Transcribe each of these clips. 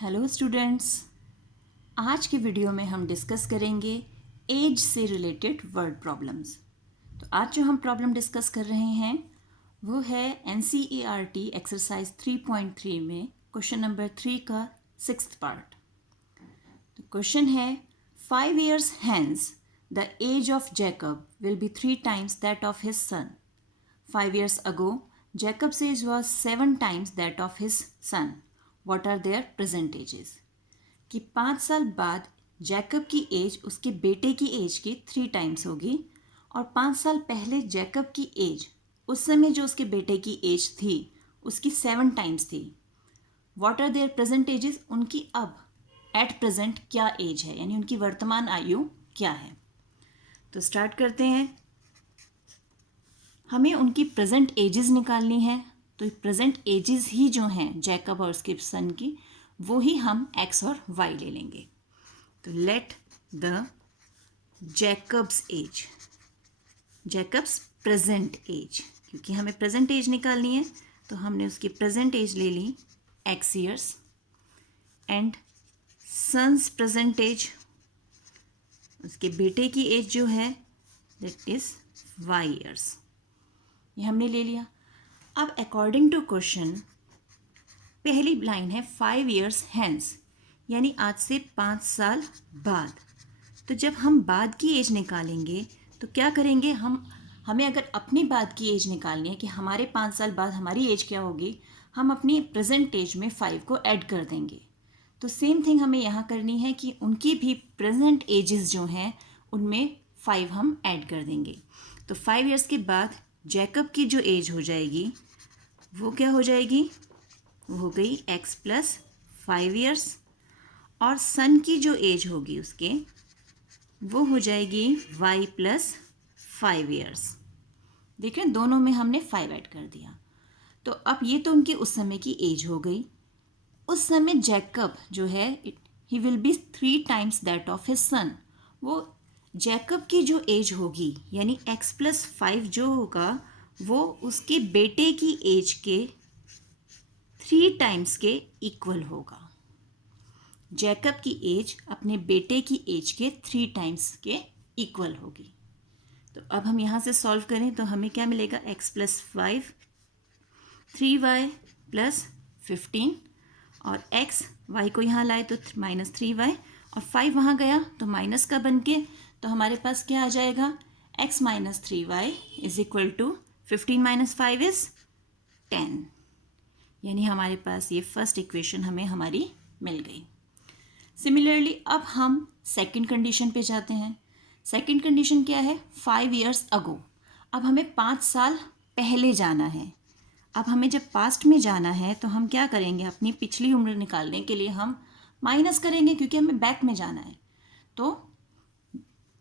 Hello students, आज के video में हम डिस्कस करेंगे एज से रिलेटेड वर्ड प्रॉब्लम्स। तो आज जो हम प्रॉब्लम डिस्कस कर रहे हैं वो है NCERT एक्सरसाइज 3.3 में क्वेश्चन नंबर 3 का 6th पार्ट। तो क्वेश्चन है 5 years hence the age of Jacob will be 3 times that of his son. 5 years ago Jacob's age was 7 times that of his son. What are their present ages? कि 5 साल बाद Jacob की as उसके बेटे की as की 3 times होगी और 5 साल पहले जैकब की एज उस समय जो उसके बेटे की एज थी उसकी 7 टाइम्स थी। What are their present ages? उनकी अब एट प्रेजेंट क्या एज है, यानी उनकी वर्तमान आयु क्या है। तो स्टार्ट करते हैं। हमें उनकी प्रेजेंट एजेस निकालनी है। तो प्रेजेंट एजेस ही जो हैं जैकब और उसके सन की, वो ही हम एक्स और वाई ले लेंगे। तो let the Jacob's age, Jacob's present age, क्योंकि हमें प्रेजेंट एज निकालनी है तो हमने उसकी प्रेजेंट एज ले ली x years and son's present age, उसके बेटे की एज जो है दैट इज वाई ईयर्स। ये हमने ले लिया। अब अकॉर्डिंग टू क्वेश्चन पहली लाइन है 5 years hence, यानी आज से 5 साल बाद। तो जब हम बाद की एज निकालेंगे तो क्या करेंगे, हमें अगर अपनी बाद की एज निकालनी है कि हमारे 5 साल बाद हमारी एज क्या होगी, हम अपनी प्रेजेंट एज में 5 को ऐड कर देंगे। तो सेम थिंग हमें यहाँ करनी है कि उनकी भी प्रेजेंट एजेस जो हैं उनमें 5 हम ऐड कर देंगे। तो 5 years के बाद जैकब की जो एज हो जाएगी वो क्या हो जाएगी, वो हो गई x प्लस 5 years, और सन की जो एज होगी उसके वो हो जाएगी y प्लस 5 years। देखें दोनों में हमने 5 ऐड कर दिया। तो अब ये तो उनकी उस समय की एज हो गई। उस समय जैकब जो है he will be 3 times that of his सन। वो जैकब की जो एज होगी यानी x प्लस 5 जो होगा वो उसके बेटे की एज के 3 टाइम्स के इक्वल होगा। जैकब की एज अपने बेटे की एज के 3 टाइम्स के इक्वल होगी। तो अब हम यहाँ से सॉल्व करें तो हमें क्या मिलेगा, x प्लस 5 3y प्लस 15, और x y को यहाँ लाए तो माइनस 3y, और 5 वहाँ गया तो माइनस का बन के, तो हमारे पास क्या आ जाएगा, x minus 3y is equal to 15 minus 5 is 10। यानी हमारे पास ये फर्स्ट इक्वेशन हमें हमारी मिल गई। सिमिलरली अब हम सेकंड कंडीशन पे जाते हैं। सेकंड कंडीशन क्या है, 5 years अगो। अब हमें 5 साल पहले जाना है। अब हमें जब पास्ट में जाना है तो हम क्या करेंगे, अपनी पिछली उम्र निकालने के लिए हम माइनस करेंगे क्योंकि हमें बैक में जाना है। तो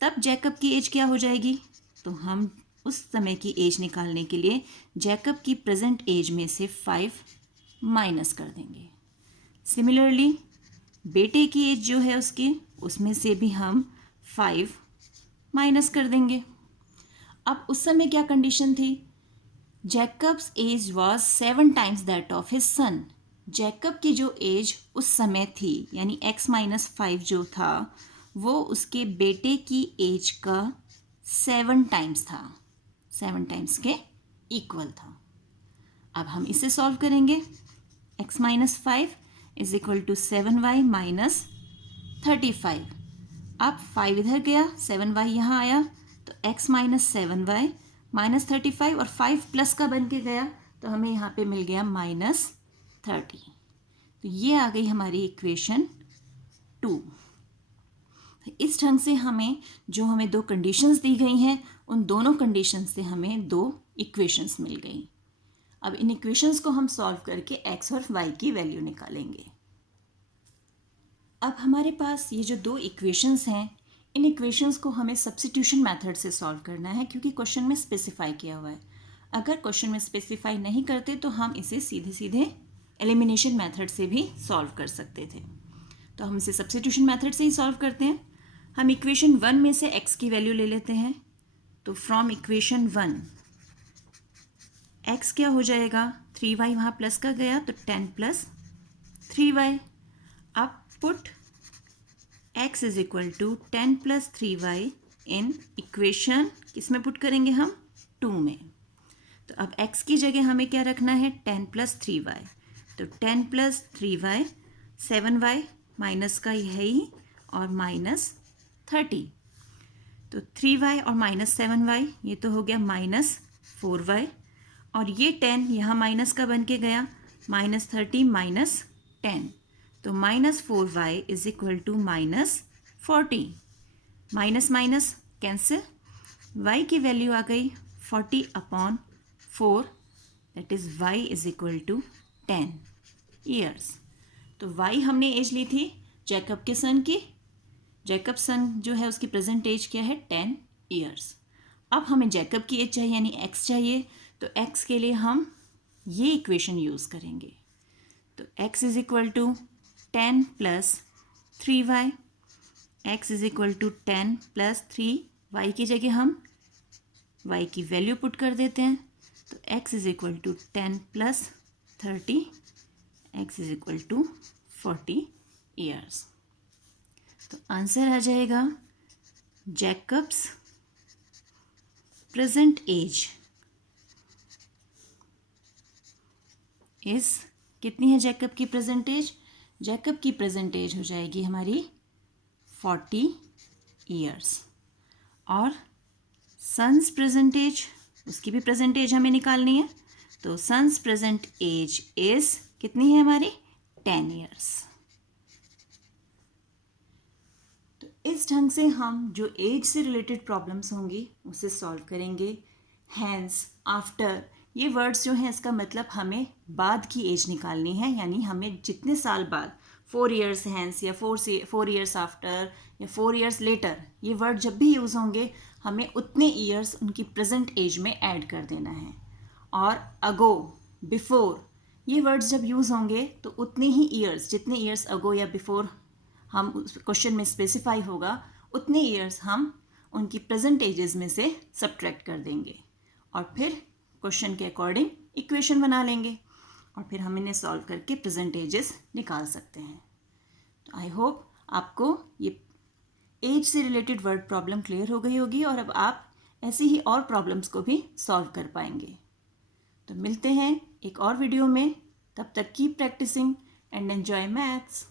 तब जैकब की एज क्या हो जाएगी, तो हम उस समय की एज निकालने के लिए जैकब की प्रेजेंट एज में से 5 माइनस कर देंगे। सिमिलरली बेटे की एज जो है उसकी, उसमें से भी हम 5 माइनस कर देंगे। अब उस समय क्या कंडीशन थी, Jacob's age was 7 times that of his son. Jacob की जो एज उस समय थी यानी x माइनस 5 जो था वो उसके बेटे की एज का 7 टाइम्स था, 7 टाइम्स के इक्वल था। अब हम इसे सॉल्व करेंगे। x minus 5 is equal to 7y minus 35। अब 5 इधर गया, 7y यहाँ आया, तो x माइनस 7y माइनस 35, और 5 प्लस का बन के गया तो हमें यहाँ पे मिल गया माइनस 30। तो ये आ गई हमारी इक्वेशन 2। तो इस ढंग से हमें दो कंडीशंस दी गई हैं, उन दोनों कंडीशंस से हमें 2 इक्वेशंस मिल गई। अब इन इक्वेशंस को हम सॉल्व करके x और y की वैल्यू निकालेंगे। अब हमारे पास ये जो 2 इक्वेशंस हैं, इन इक्वेशंस को हमें सब्स्टिट्यूशन मेथड से सॉल्व करना है क्योंकि क्वेश्चन में स्पेसिफाई किया हुआ है। अगर क्वेश्चन में स्पेसिफाई नहीं करते तो हम इसे सीधे सीधे एलिमिनेशन मेथड से भी सॉल्व कर सकते थे। तो हम इसे सब्स्टिट्यूशन मेथड से ही सॉल्व करते हैं। हम इक्वेशन 1 में से x की वैल्यू ले लेते हैं। तो फ्रॉम इक्वेशन 1 x क्या हो जाएगा, 3y वहाँ प्लस का गया तो 10 प्लस 3y। अब put x is equal to 10 plus 3y in equation किस में पुट करेंगे हम 2 में। तो अब x की जगह हमें क्या रखना है 10 प्लस 3y। तो 10 प्लस 3y 7y माइनस का यही और माइनस 30। तो 3y और माइनस 7y ये तो हो गया माइनस 4y और ये 10 यहाँ माइनस का बन के गया माइनस 30 माइनस 10। तो minus 4y is equal to minus 40। Minus minus cancel, y की वैल्यू आ गई 40 upon 4 that is y is equal to 10 years. तो y हमने एज ली थी जैकब के सन की। जैकब सन जो है उसकी प्रेजेंट एज क्या है 10 ईयर्स। अब हमें जैकब की एज चाहिए यानी x चाहिए। तो x के लिए हम ये इक्वेशन यूज़ करेंगे। तो x is equal to 10 plus 3y, x is equal to 10 plus 3y की जगह हम y की वैल्यू पुट कर देते हैं। तो x is equal to 10 plus 30, x is equal to 40 years. तो आंसर आ जाएगा जैकब्स प्रेजेंट एज इज, कितनी है जैकब की प्रेजेंट एज? जैकब की प्रेजेंट एज हो जाएगी हमारी 40 ईयर्स। और सन्स प्रेजेंट एज, उसकी भी प्रेजेंट एज हमें निकालनी है। तो सन्स प्रेजेंट एज इज कितनी है हमारी 10 ईयर्स। तो इस ढंग से हम जो एज से रिलेटेड प्रॉब्लम्स होंगी उसे सॉल्व करेंगे। हैंस, आफ्टर, ये वर्ड्स जो हैं इसका मतलब हमें बाद की एज निकालनी है, यानी हमें जितने साल बाद 4 ईयर्स हैंस या 4 ईयर्स आफ्टर या 4 ईयर्स लेटर, ये वर्ड जब भी यूज़ होंगे हमें उतने ईयर्स उनकी प्रेजेंट एज में ऐड कर देना है। और अगो, बिफोर, ये वर्ड्स जब यूज़ होंगे तो उतने ही ईयर्स, जितने ईयर्स अगो या बिफोर हम उस क्वेश्चन में स्पेसिफाई होगा उतने ईयर्स हम उनकी प्रेजेंट एजेस में से सब्ट्रैक्ट कर देंगे और फिर क्वेश्चन के अकॉर्डिंग इक्वेशन बना लेंगे और फिर हम इन्हें सॉल्व करके प्रेजेंट एजेस निकाल सकते हैं। तो आई होप आपको ये एज से रिलेटेड वर्ड प्रॉब्लम क्लियर हो गई होगी और अब आप ऐसी ही और प्रॉब्लम्स को भी सॉल्व कर पाएंगे। तो मिलते हैं एक और वीडियो में, तब तक keep practising and enjoy maths.